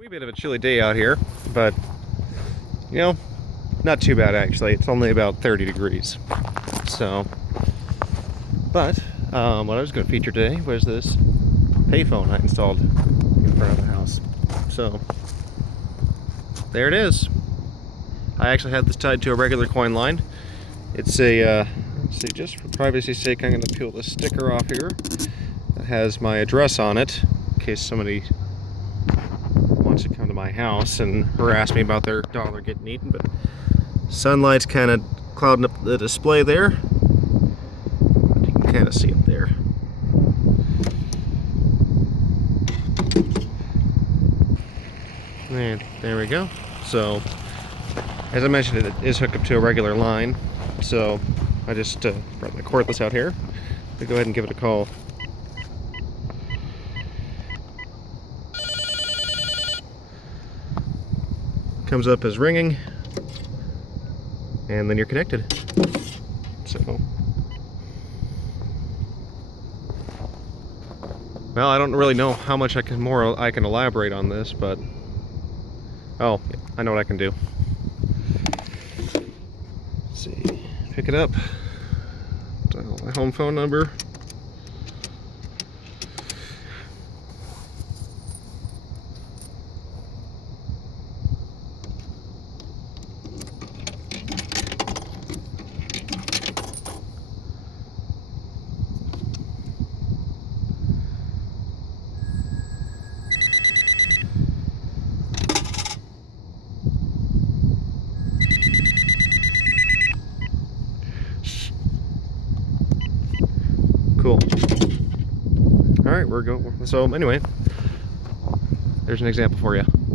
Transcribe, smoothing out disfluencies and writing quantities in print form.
Wee bit of a chilly day out here, but you know, not too bad actually. It's only about 30 degrees. So, but what I was going to feature today was this payphone I installed in front of the house. So, there it is. I actually had this tied to a regular coin line. It's a, let's see, just for privacy's sake, I'm going to peel this sticker off here. That has my address on it, in case somebody wants to come to my house and harass me about their dollar getting eaten. But sunlight's kind of clouding up the display there. But you can kind of see it there. And there we go. So, as I mentioned, it is hooked up to a regular line. So, I just brought my cordless out here. I'll go ahead and give it a call. Comes up as ringing, and then you're connected. So, well, I don't really know how much I can elaborate on this, but oh, I know what I can do. Let's see, pick it up. Dial my home phone number. Cool. All right, we're going. So anyway, there's an example for you.